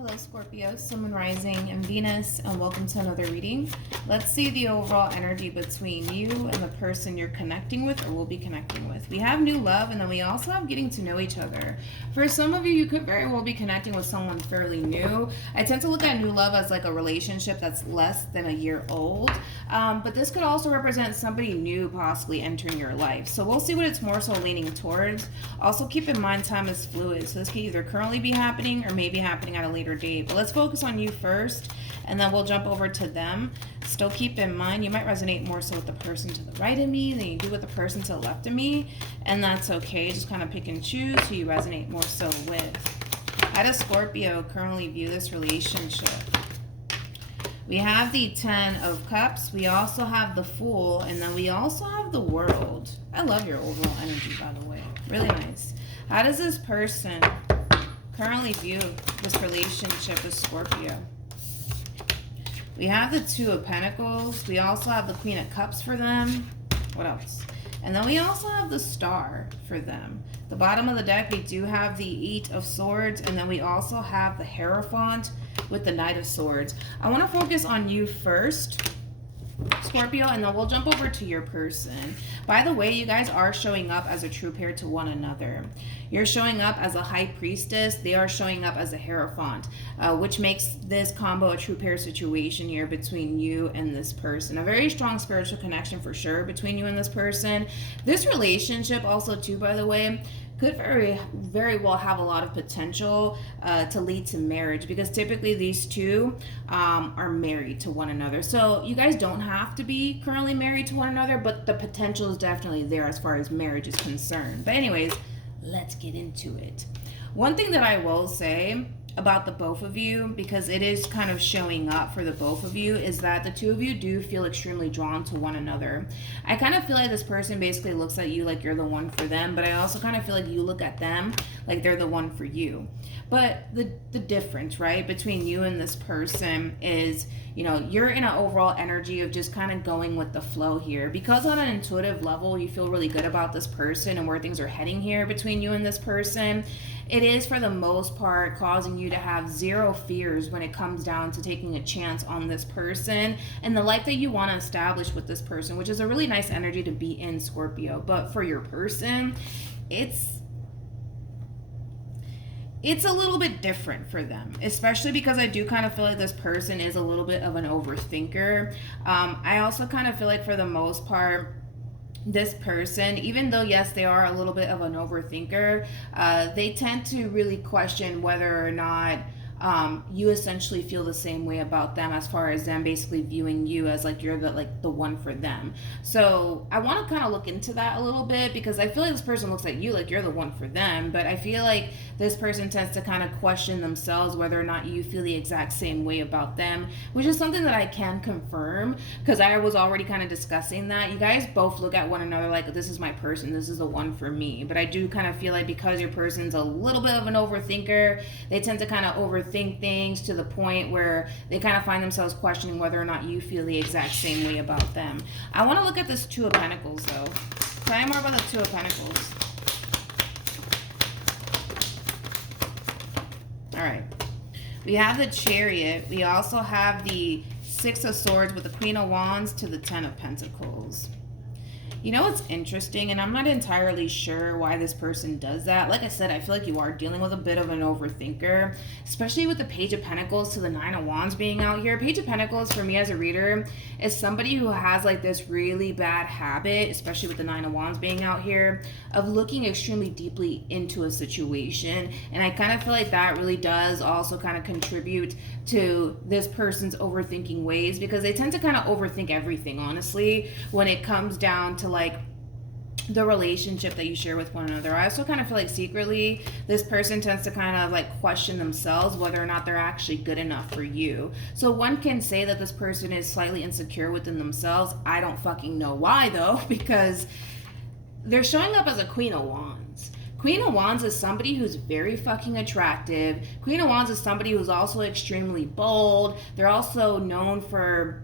Hello Scorpio, Sun, Moon, Rising, and Venus, and welcome to another reading. Let's see the overall energy between you and the person you're connecting with or will be connecting with. We have new love, and then we also have getting to know each other. For some of you, you could very well be connecting with someone fairly new. I tend to look at new love as like a relationship that's less than a year old, but this could also represent somebody new possibly entering your life. So we'll see what it's more so leaning towards. Also keep in mind time is fluid, so this could either currently be happening or maybe happening at a later date. But let's focus on you first, and then we'll jump over to them. Still keep in mind you might resonate more so with the person to the right of me than you do with the person to the left of me, and that's okay. Just kind of pick and choose who you resonate more so with. How does Scorpio currently view this relationship? We have the 10 of Cups, we also have the Fool, and then we also have the World. I love your overall energy, by the way. Really nice. How does this person currently view this relationship with Scorpio? We have the 2 of Pentacles. We also have the Queen of Cups for them. What else? And then we also have the Star for them. The bottom of the deck, we do have the 8 of Swords, and then we also have the Hierophant with the Knight of Swords. I want to focus on you first, Scorpio, and then we'll jump over to your person. By the way, you guys are showing up as a true pair to one another. You're showing up as a High Priestess. They are showing up as a Hierophant, which makes this combo a true pair situation here between you and this person. A very strong spiritual connection for sure between you and this person. This relationship also too, by the way, could very well have a lot of potential to lead to marriage, because typically these two are married to one another. So you guys don't have to be currently married to one another, but the potential is definitely there as far as marriage is concerned. But anyways, let's get into it. One thing that I will say about the both of you, because it is kind of showing up for the both of you, is that the two of you do feel extremely drawn to one another. I kind of feel like this person basically looks at you like you're the one for them, but I also kind of feel like you look at them like they're the one for you. But the difference, right, between you and this person is, you know, you're in an overall energy of just kind of going with the flow here. Because on an intuitive level, you feel really good about this person and where things are heading here between you and this person. It is, for the most part, causing you to have zero fears when it comes down to taking a chance on this person and the life that you want to establish with this person, which is a really nice energy to be in, Scorpio. But for your person, it's a little bit different for them, especially because I do kind of feel like this person is a little bit of an overthinker. I also kind of feel like for the most part, this person, even though yes they are a little bit of an overthinker, they tend to really question whether or not you essentially feel the same way about them, as far as them basically viewing you as like you're the one for them. So I want to kind of look into that a little bit, because I feel like this person looks at you like you're the one for them, but I feel like this person tends to kind of question themselves whether or not you feel the exact same way about them, which is something that I can confirm, because I was already kind of discussing that. You guys both look at one another like, this is my person, this is the one for me. But I do kind of feel like because your person's a little bit of an overthinker, they tend to kind of overthink things to the point where they kind of find themselves questioning whether or not you feel the exact same way about them. I want to look at this 2 of Pentacles though. Tell me more about the 2 of Pentacles. All right, we have the Chariot. We also have the 6 of Swords with the Queen of Wands to the 10 of Pentacles. You know what's interesting, and I'm not entirely sure why this person does that. Like I said, I feel like you are dealing with a bit of an overthinker, especially with the Page of Pentacles to the 9 of Wands being out here. Page of Pentacles, for me as a reader, is somebody who has like this really bad habit, especially with the 9 of Wands being out here, of looking extremely deeply into a situation. And I kind of feel like that really does also kind of contribute to this person's overthinking ways, because they tend to kind of overthink everything, honestly, when it comes down to like the relationship that you share with one another. I also kind of feel like secretly this person tends to kind of like question themselves whether or not they're actually good enough for you. So one can say that this person is slightly insecure within themselves. I don't fucking know why though, because they're showing up as a Queen of Wands. Queen of Wands is somebody who's very fucking attractive. Queen of Wands is somebody who's also extremely bold. They're also known for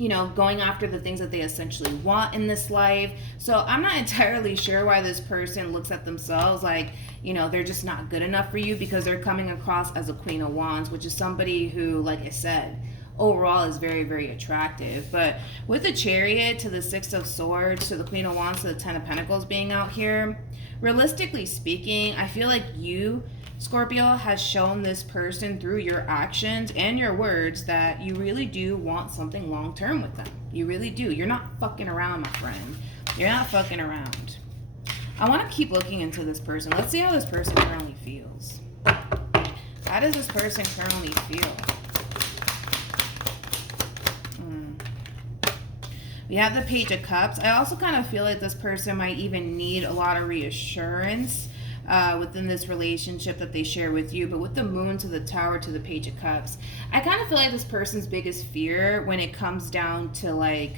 you know, going after the things that they essentially want in this life. So I'm not entirely sure why this person looks at themselves like, you know, they're just not good enough for you, because they're coming across as a Queen of Wands, which is somebody who, like I said, overall is very, very attractive. But with the Chariot to the Six of Swords to the Queen of Wands to the Ten of Pentacles being out here, realistically speaking, I feel like you, Scorpio, has shown this person through your actions and your words that you really do want something long term with them. You really do. You're not fucking around, my friend. You're not fucking around. I want to keep looking into this person. Let's see how this person currently feels. How does this person currently feel? We have the Page of Cups. I also kind of feel like this person might even need a lot of reassurance within this relationship that they share with you. But with the Moon to the Tower to the Page of Cups, I kind of feel like this person's biggest fear when it comes down to like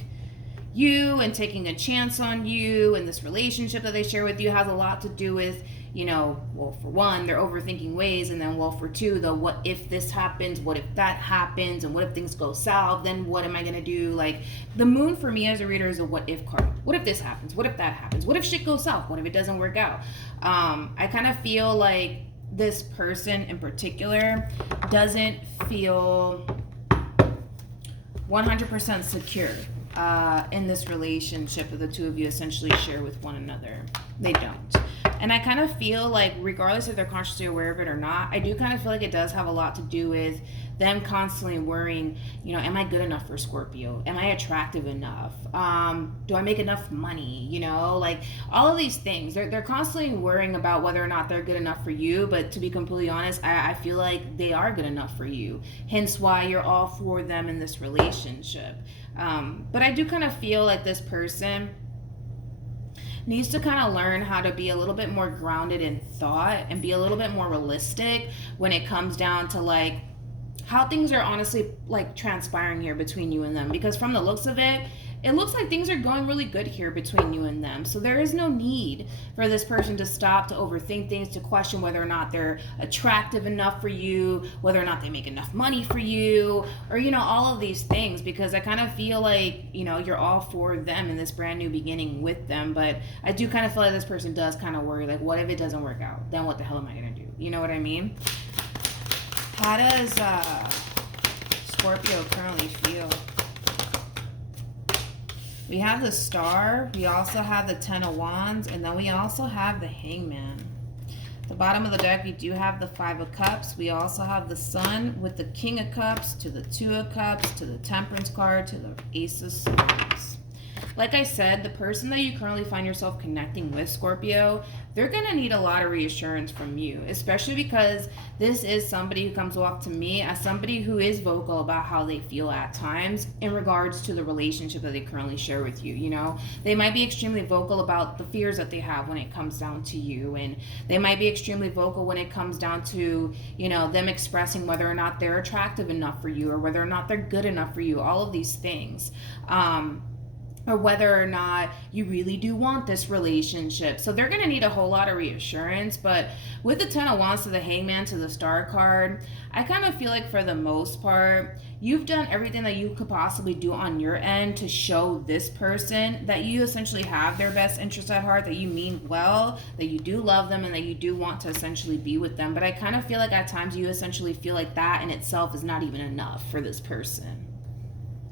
you and taking a chance on you and this relationship that they share with you has a lot to do with, you know, well, for one, their overthinking ways, and then, well, for two, the what if this happens, what if that happens, and what if things go south, then what am I going to do? Like, the Moon for me as a reader is a what if card. What if this happens? What if that happens? What if shit goes south? What if it doesn't work out? I kind of feel like this person in particular doesn't feel 100% secure in this relationship that the two of you essentially share with one another. They don't. And I kind of feel like, regardless if they're consciously aware of it or not, I do kind of feel like it does have a lot to do with them constantly worrying, you know, am I good enough for Scorpio? Am I attractive enough? Do I make enough money? You know, like all of these things. They're constantly worrying about whether or not they're good enough for you. But to be completely honest, I feel like they are good enough for you. Hence why you're all for them in this relationship. But I do kind of feel like this person needs to kind of learn how to be a little bit more grounded in thought and be a little bit more realistic when it comes down to like how things are honestly like transpiring here between you and them. Because from the looks of it, it looks like things are going really good here between you and them. So there is no need for this person to stop, to overthink things, to question whether or not they're attractive enough for you, whether or not they make enough money for you, or, you know, all of these things. Because I kind of feel like, you know, you're all for them in this brand new beginning with them. But I do kind of feel like this person does kind of worry, like, what if it doesn't work out? Then what the hell am I going to do? You know what I mean? How does Scorpio currently feel? We have the Star, we also have the Ten of Wands, and then we also have the Hangman. At the bottom of the deck, we do have the Five of Cups. We also have the Sun with the King of Cups, to the Two of Cups, to the Temperance card, to the Ace of Swords. Like I said, the person that you currently find yourself connecting with, Scorpio, they're going to need a lot of reassurance from you, especially because this is somebody who comes off to me as somebody who is vocal about how they feel at times in regards to the relationship that they currently share with you. You know, they might be extremely vocal about the fears that they have when it comes down to you, and they might be extremely vocal when it comes down to, you know, them expressing whether or not they're attractive enough for you or whether or not they're good enough for you, all of these things. Or whether or not you really do want this relationship. So they're going to need a whole lot of reassurance. But with the Ten of Wands to the Hangman to the Star card, I kind of feel like for the most part, you've done everything that you could possibly do on your end to show this person that you essentially have their best interest at heart, that you mean well, that you do love them, and that you do want to essentially be with them. But I kind of feel like at times you essentially feel like that in itself is not even enough for this person.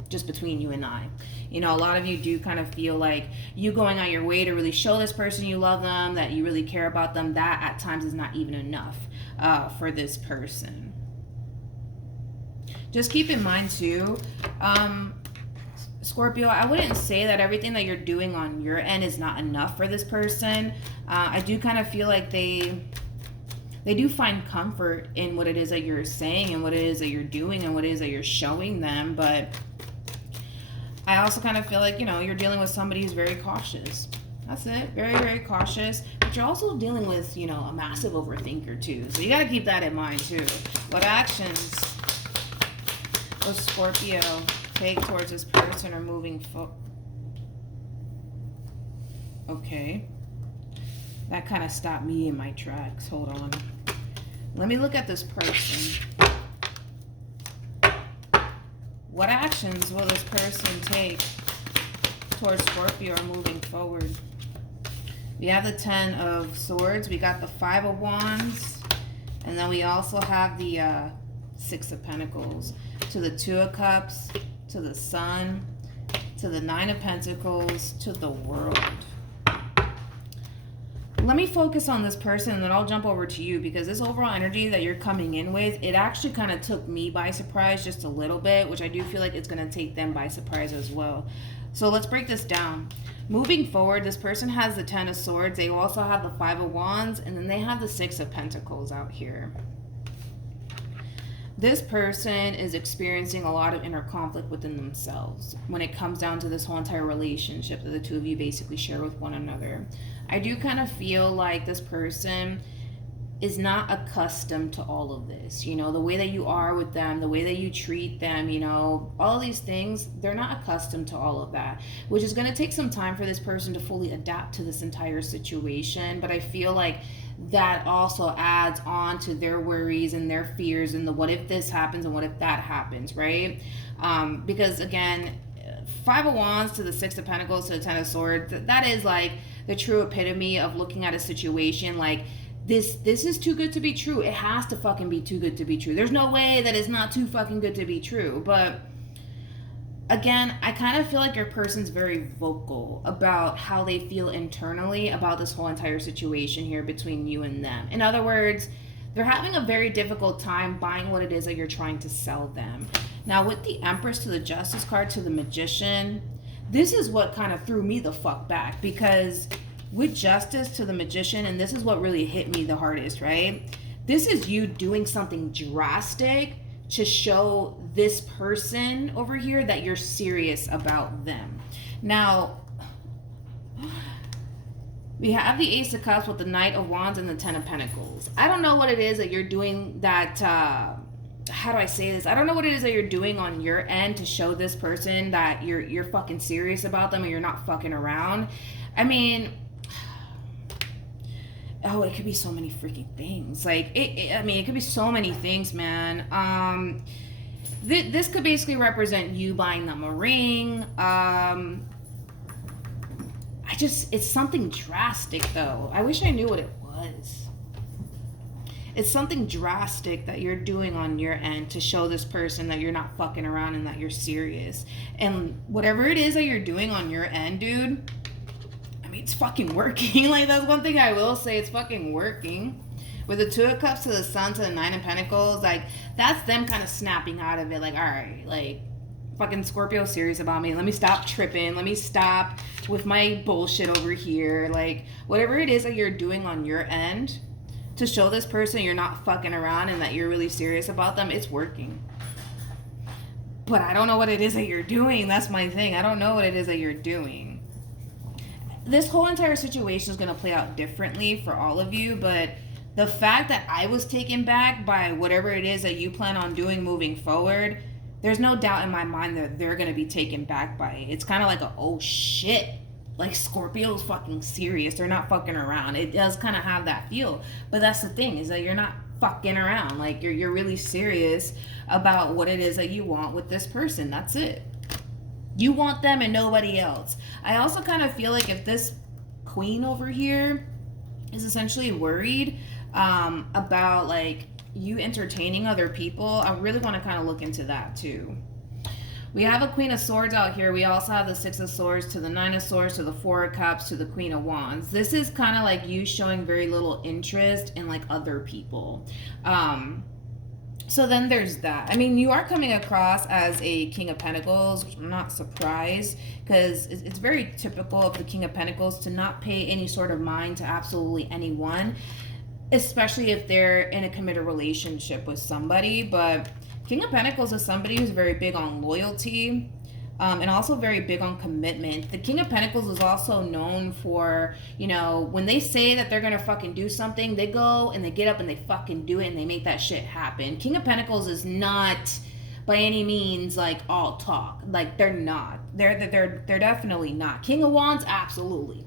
Just between you and I. You know, a lot of you do kind of feel like you going out your way to really show this person you love them, that you really care about them, that at times is not even enough for this person. Just keep in mind too, Scorpio, I wouldn't say that everything that you're doing on your end is not enough for this person. I do kind of feel like they do find comfort in what it is that you're saying and what it is that you're doing and what it is that you're showing them. But I also kind of feel like, you know, you're dealing with somebody who's very cautious. That's it. Very, very cautious. But you're also dealing with, you know, a massive overthinker too. So you got to keep that in mind too. What actions does Scorpio take towards this person or moving forward? Okay. That kind of stopped me in my tracks. Hold on. Let me look at this person. What actions will this person take towards Scorpio or moving forward? We have the 10 of Swords. We got the 5 of Wands. And then we also have the 6 of Pentacles. To the 2 of Cups. To the Sun. To the 9 of Pentacles. To the World. Let me focus on this person and then I'll jump over to you, because this overall energy that you're coming in with, it actually kind of took me by surprise just a little bit, which I do feel like it's going to take them by surprise as well. So let's break this down. Moving forward, this person has the 10 of Swords. They also have the 5 of Wands, and then they have the 6 of Pentacles out here. This person is experiencing a lot of inner conflict within themselves when it comes down to this whole entire relationship that the two of you basically share with one another. I do kind of feel like this person is not accustomed to all of this. You know, the way that you are with them, the way that you treat them, you know, all of these things, they're not accustomed to all of that, which is going to take some time for this person to fully adapt to this entire situation. But I feel like that also adds on to their worries and their fears and the what if this happens and what if that happens, right? Because again, 5 of Wands to the 6 of Pentacles to the 10 of Swords, that is like the true epitome of looking at a situation like this is too good to be true. It has to fucking be too good to be true. There's no way that it's not too fucking good to be true. But again, I kind of feel like your person's very vocal about how they feel internally about this whole entire situation here between you and them. In other words, they're having a very difficult time buying what it is that you're trying to sell them. Now, with the Empress to the Justice card to the Magician, this is what kind of threw me the fuck back, because with Justice to the Magician, and this is what really hit me the hardest, right? This is you doing something drastic to show this person over here that you're serious about them. Now, we have the Ace of Cups with the Knight of Wands and the 10 of Pentacles. I don't know what it is that you're doing that, how do I say this? I don't know what it is that you're doing on your end to show this person that you're fucking serious about them and you're not fucking around. I mean, oh, it could be so many freaking things. Like, it could be so many things, man. This could basically represent you buying them a ring. It's something drastic, though. I wish I knew what it was. It's something drastic that you're doing on your end to show this person that you're not fucking around and that you're serious. And whatever it is that you're doing on your end, dude, I mean, it's fucking working. Like, that's one thing I will say. It's fucking working. With the 2 of Cups to the Sun to the 9 of Pentacles, like, that's them kind of snapping out of it. Like, all right, like, fucking Scorpio serious about me. Let me stop tripping. Let me stop with my bullshit over here. Like, whatever it is that you're doing on your end to show this person you're not fucking around and that you're really serious about them, it's working. But I don't know what it is that you're doing. That's my thing. I don't know what it is that you're doing. This whole entire situation is going to play out differently for all of you, but the fact that I was taken back by whatever it is that you plan on doing moving forward, there's no doubt in my mind that they're going to be taken back by it. It's kind of like a, oh shit, like Scorpio's fucking serious. They're not fucking around. It does kind of have that feel. But that's the thing, is that you're not fucking around. Like, you're really serious about what it is that you want with this person. That's it. You want them and nobody else. I also kind of feel like if this queen over here is essentially worried about, like, you entertaining other people, I really want to kind of look into that too. We have a Queen of Swords out here. We also have the 6 of Swords to the 9 of Swords to the 4 of Cups to the Queen of Wands. This is kind of like you showing very little interest in, like, other people. So then there's that. I mean, you are coming across as a King of Pentacles, which I'm not surprised, because it's very typical of the King of Pentacles to not pay any sort of mind to absolutely anyone, especially if they're in a committed relationship with somebody. But King of Pentacles is somebody who's very big on loyalty, and also very big on commitment. The King of Pentacles is also known for, you know, when they say that they're gonna fucking do something, they go and they get up and they fucking do it and they make that shit happen. King of Pentacles is not by any means like all talk. Like, they're not. They're definitely not. King of Wands, absolutely.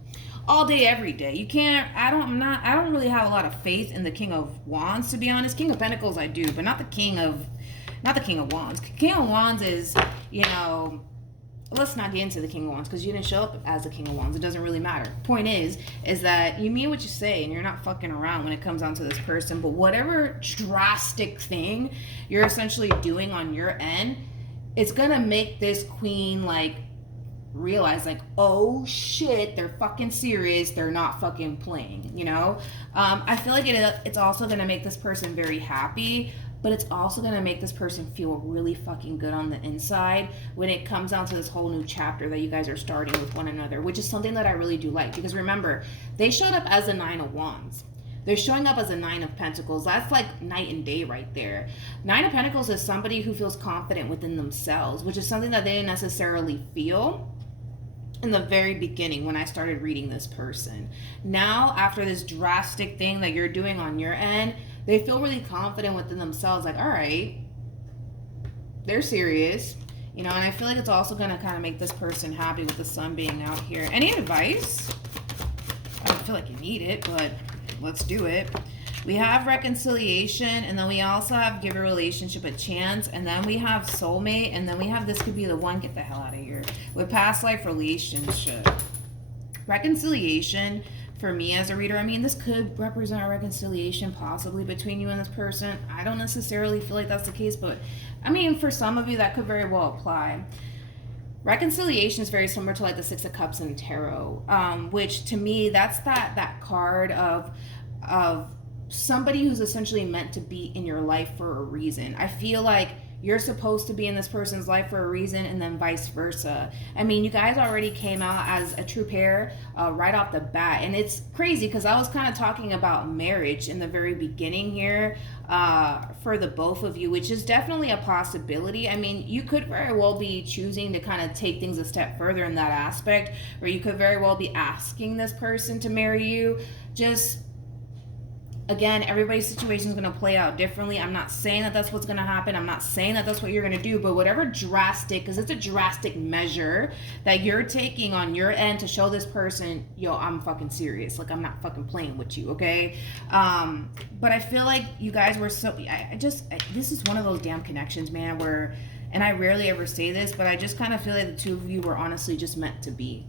All day, every day. You can't, I don't really have a lot of faith in the King of Wands, to be honest. King of Pentacles I do, but not the King of not the King of Wands. King of Wands is, you know, let's not get into the King of Wands because you didn't show up as the King of Wands. It doesn't really matter. Point is that you mean what you say and you're not fucking around when it comes down to this person. But whatever drastic thing you're essentially doing on your end, it's gonna make this queen like realize like, oh shit, they're fucking serious. They're not fucking playing, you know? I feel like it's also gonna make this person very happy, but it's also going to make this person feel really fucking good on the inside when it comes down to this whole new chapter that you guys are starting with one another, which is something that I really do like. Because remember, they showed up as a 9 of Wands. They're showing up as a 9 of Pentacles. That's like night and day right there. 9 of Pentacles is somebody who feels confident within themselves, which is something that they didn't necessarily feel in the very beginning when I started reading this person. Now, after this drastic thing that you're doing on your end, they feel really confident within themselves, like, all right, they're serious, you know. And I feel like it's also going to kind of make this person happy with the sun being out here. Any advice? I don't feel like you need it, but let's do it. We have reconciliation, and then we also have give a relationship a chance, and then we have soulmate, and then we have this could be the one, get the hell out of here, with past life relationship. Reconciliation, for me as a reader, I mean, this could represent a reconciliation possibly between you and this person. I don't necessarily feel like that's the case, but I mean, for some of you, that could very well apply. Reconciliation is very similar to like the 6 of Cups in tarot, which to me, that's that card of somebody who's essentially meant to be in your life for a reason. I feel like you're supposed to be in this person's life for a reason, and then vice versa. I mean, you guys already came out as a true pair right off the bat. And it's crazy because I was kind of talking about marriage in the very beginning here for the both of you, which is definitely a possibility. I mean, you could very well be choosing to kind of take things a step further in that aspect, or you could very well be asking this person to marry you. Just again, everybody's situation is going to play out differently. I'm not saying that that's what's going to happen. I'm not saying that that's what you're going to do. But whatever drastic, because it's a drastic measure that you're taking on your end to show this person, yo, I'm fucking serious. Like, I'm not fucking playing with you, okay? But I feel like you guys were so... this is one of those damn connections, man, where... And I rarely ever say this, but I just kind of feel like the two of you were honestly just meant to be.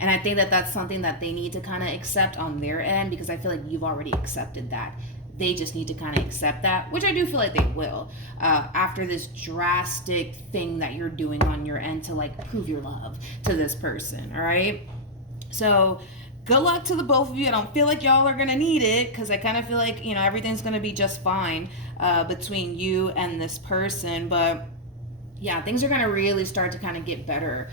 And I think that that's something that they need to kind of accept on their end, because I feel like you've already accepted that. They just need to kind of accept that, which I do feel like they will, after this drastic thing that you're doing on your end to like prove your love to this person, all right? So good luck to the both of you. I don't feel like y'all are going to need it, because I kind of feel like, you know, everything's going to be just fine between you and this person. But yeah, things are going to really start to kind of get better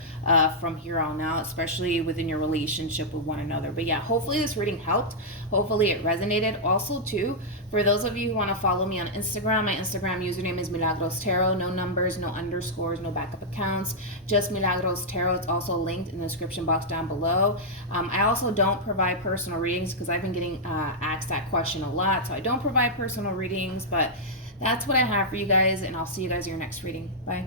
from here on out, especially within your relationship with one another. But yeah, hopefully this reading helped. Hopefully it resonated. Also, too, for those of you who want to follow me on Instagram, my Instagram username is MilagrosTarot. No numbers, no underscores, no backup accounts, just MilagrosTarot. It's also linked in the description box down below. I also don't provide personal readings because I've been getting asked that question a lot. So I don't provide personal readings, but that's what I have for you guys, and I'll see you guys in your next reading. Bye.